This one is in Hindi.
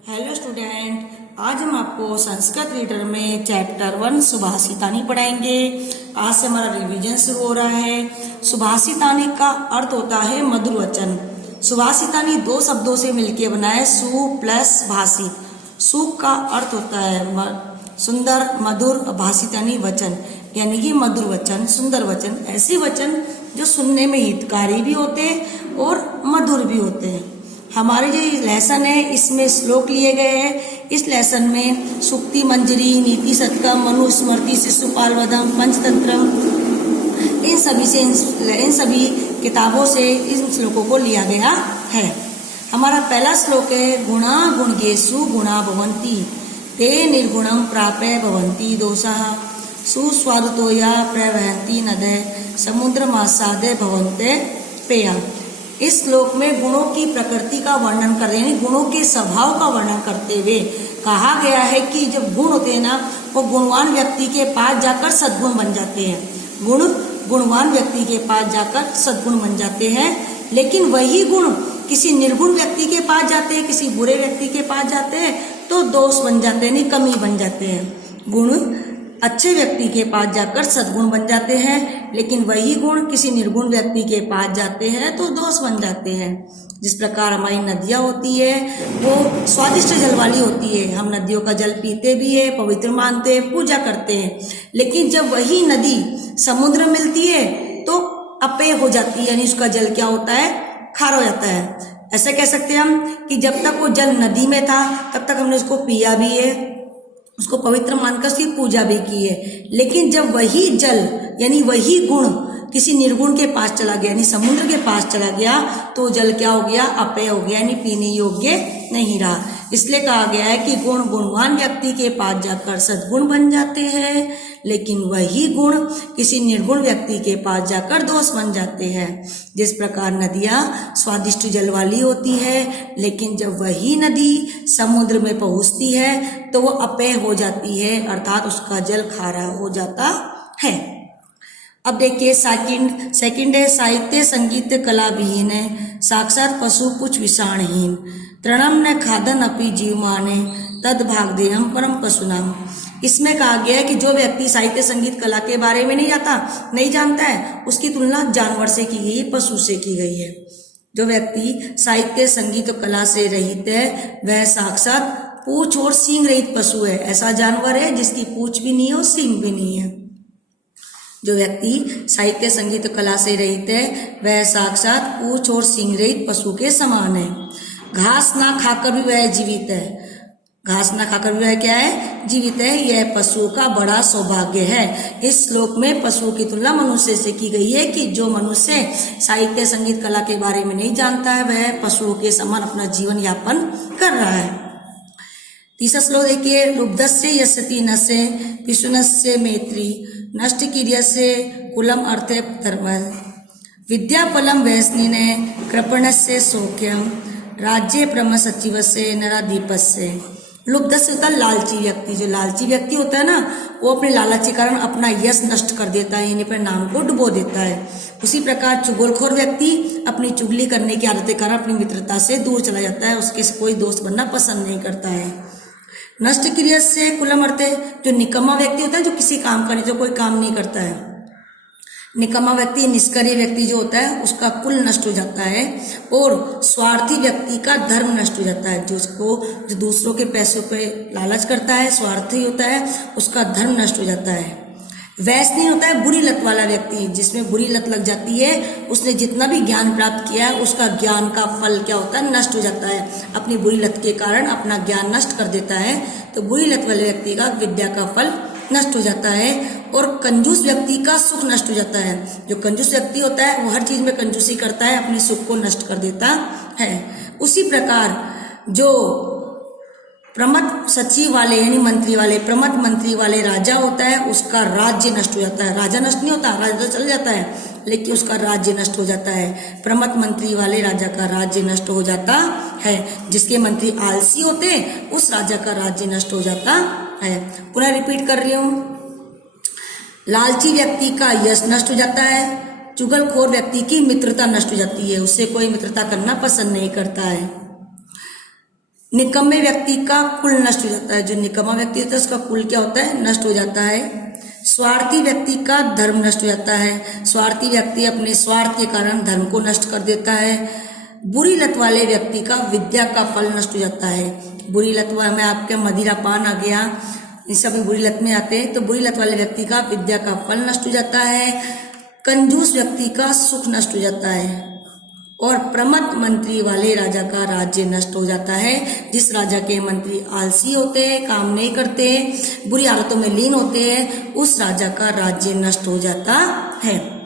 हेलो स्टूडेंट, आज हम आपको संस्कृत रीडर में चैप्टर 1 सुभाषितानी पढ़ाएंगे। आज से हमारा रिवीजन शुरू हो रहा है। सुभाषितानी का अर्थ होता है मधुर वचन। सुभाषितानी दो शब्दों से मिलकर बना है, सु प्लस भाषित। सु का अर्थ होता है सुंदर, मधुर, भाषितानी वचन यानी कि मधुर वचन, सुंदर वचन, ऐसे वचन जो सुनने में हितकारी भी होते हैं और मधुर भी होते हैं। हमारे जो लेसन है इसमें श्लोक लिए गए हैं। इस लेसन में सूक्ति मंजरी, नीति शतकम, मनुस्मृति, शिशुपाल वधम, पंचतंत्रम, इन सभी किताबों से इन श्लोकों को लिया गया है। हमारा पहला श्लोक है, गुणा गुणगेषु गुणा भवन्ति ते निर्गुणम प्राप्य भवन्ति दोषाः सुस्वादुतोया प्रवहन्ति नदय समुद्रमासादय भवन्ते पेया। इस श्लोक में गुणों की प्रकृति का वर्णन कर रहे हैं, गुणों के स्वभाव का वर्णन करते हुए कहा गया है कि जब गुण होते हैं ना, वो गुणवान व्यक्ति के पास जाकर सद्गुण बन जाते हैं। गुण गुणवान व्यक्ति के पास जाकर सद्गुण बन जाते हैं, लेकिन वही गुण किसी निर्गुण व्यक्ति के पास जाते हैं, किसी बुरे व्यक्ति के पास जाते हैं तो दोष बन जाते हैं, नहीं कमी बन जाते हैं। गुण अच्छे व्यक्ति के पास जाकर सद्गुण बन जाते हैं, लेकिन वही गुण किसी निर्गुण व्यक्ति के पास जाते हैं तो दोष बन जाते हैं। जिस प्रकार हमारी नदियाँ होती है वो स्वादिष्ट जल वाली होती है, हम नदियों का जल पीते भी है, पवित्र मानते हैं, पूजा करते हैं, लेकिन जब वही नदी समुद्र में मिलती है तो अपेय हो जाती है, यानी उसका जल क्या होता है, खारा हो जाता है। ऐसा कह सकते हैं हम कि जब तक वो जल नदी में था तब तक हमने उसको पिया भी है, उसको पवित्र मानकर उसकी पूजा भी की है, लेकिन जब वही जल यानी वही गुण किसी निर्गुण के पास चला गया, यानी समुद्र के पास चला गया, तो जल क्या हो गया, अपेय हो गया, यानी पीने योग्य नहीं रहा। इसलिए कहा गया है कि गुण गुणवान व्यक्ति के पास जाकर सद्गुण बन जाते हैं, लेकिन वही गुण किसी निर्गुण व्यक्ति के पास जाकर दोष बन जाते हैं। जिस प्रकार नदियाँ स्वादिष्ट जल वाली होती है, लेकिन जब वही नदी समुद्र में पहुँचती है तो वो अपेय हो जाती है, अर्थात उसका जल खारा हो जाता है। अब देखिए सेकंड है, साहित्य संगीत कला विहीन है, साक्षात पशु पुछ विषाणहीन, तृणम न खादन अपि जीवमाने तद भागदेयम परम पशुनाम। इसमें कहा गया है कि जो व्यक्ति साहित्य संगीत कला के बारे में नहीं जानता है, उसकी तुलना जानवर से की गई, पशु से की गई है। जो व्यक्ति साहित्य संगीत कला से रहित है वह साक्षात पूछ और सींग रहित पशु है। ऐसा जानवर है जिसकी पूछ भी नहीं है और सींग भी नहीं है। जो व्यक्ति साहित्य संगीत कला से रहित है वह साक्षात पूछ और सींग रहित पशु के समान है। घास ना खाकर भी वह जीवित है, घास ना खाकर भी वह क्या है, जीवित है। यह पशु का बड़ा सौभाग्य है। इस श्लोक में पशु की तुलना मनुष्य से की गई है कि जो मनुष्य साहित्य संगीत कला के बारे में नहीं जानता है वह पशुओं के समान अपना जीवन यापन कर रहा है। तीसरा श्लोक देखिए, लुब्धस्य यस्यति नस्य पिशुनस्य मैत्री नष्ट क्रियस्य कुलम अर्थे धर्म विद्याफलम व्यसनिने कृपणस्य सौख्यम राज्य प्रम सचिवस्य नराधिपस्य। लुब्धस्य होता है लालची व्यक्ति। जो लालची व्यक्ति होता है ना, वो अपने लालच के कारण अपना यश नष्ट कर देता है, यानी अपने नाम को डुबो देता है। उसी प्रकार चुगलखोर व्यक्ति अपनी चुगली करने की आदत के कारण अपनी मित्रता से दूर चला जाता है, उसके से कोई दोस्त बनना पसंद नहीं करता है। नष्ट क्रिया से कुलम अर्थ है, जो निकम्मा व्यक्ति होता है, जो किसी काम का नहीं, जो कोई काम नहीं करता है। निकम्मा व्यक्ति, निष्क्रिय व्यक्ति जो होता है उसका कुल नष्ट हो जाता है, और स्वार्थी व्यक्ति का धर्म नष्ट हो जाता है। जो दूसरों के पैसों पे लालच करता है, स्वार्थी होता है, उसका धर्म नष्ट हो जाता है। वैसनी होता है बुरी लत वाला व्यक्ति, जिसमें बुरी लत लग जाती है, उसने जितना भी ज्ञान प्राप्त किया है उसका ज्ञान का फल क्या होता है, नष्ट हो जाता है। अपनी बुरी लत के कारण अपना ज्ञान नष्ट कर देता है, तो बुरी लत वाले व्यक्ति का विद्या का फल नष्ट हो जाता है। और कंजूस व्यक्ति का सुख नष्ट हो जाता है। जो कंजूस व्यक्ति होता है वो हर चीज में कंजूसी करता है, अपने सुख को नष्ट कर देता है। उसी प्रकार जो प्रमथ सचिव वाले यानी मंत्री वाले, प्रमथ मंत्री वाले राजा होता है, उसका राज्य नष्ट हो जाता है। राजा नष्ट नहीं होता, राजा तो चल जाता है, लेकिन उसका राज्य नष्ट हो जाता है। प्रमथ मंत्री वाले राजा का राज्य नष्ट हो जाता है। जिसके मंत्री आलसी होते उस राजा का राज्य नष्ट हो जाता है। पुनः रिपीट कर रही हूँ, लालची व्यक्ति का यश नष्ट हो जाता है, चुगलखोर व्यक्ति की मित्रता नष्ट हो जाती है, उससे कोई मित्रता करना पसंद नहीं करता है। निकम्मे व्यक्ति का कुल नष्ट हो जाता है। जो निकम्मा व्यक्ति होता है उसका कुल क्या होता है, नष्ट हो जाता है। स्वार्थी व्यक्ति का धर्म नष्ट हो जाता है। स्वार्थी व्यक्ति अपने स्वार्थ के कारण धर्म को नष्ट कर देता है। बुरी लत वाले व्यक्ति का विद्या का फल नष्ट हो जाता है। बुरी लत में आपके मदिरा पान आ गया, ये सभी बुरी लत में आते हैं। तो बुरी लत वाले व्यक्ति का विद्या का फल नष्ट हो जाता है। कंजूस व्यक्ति का सुख नष्ट हो जाता है। और प्रमत्त मंत्री वाले राजा का राज्य नष्ट हो जाता है। जिस राजा के मंत्री आलसी होते हैं, काम नहीं करते, बुरी आदतों में लीन होते हैं, उस राजा का राज्य नष्ट हो जाता है।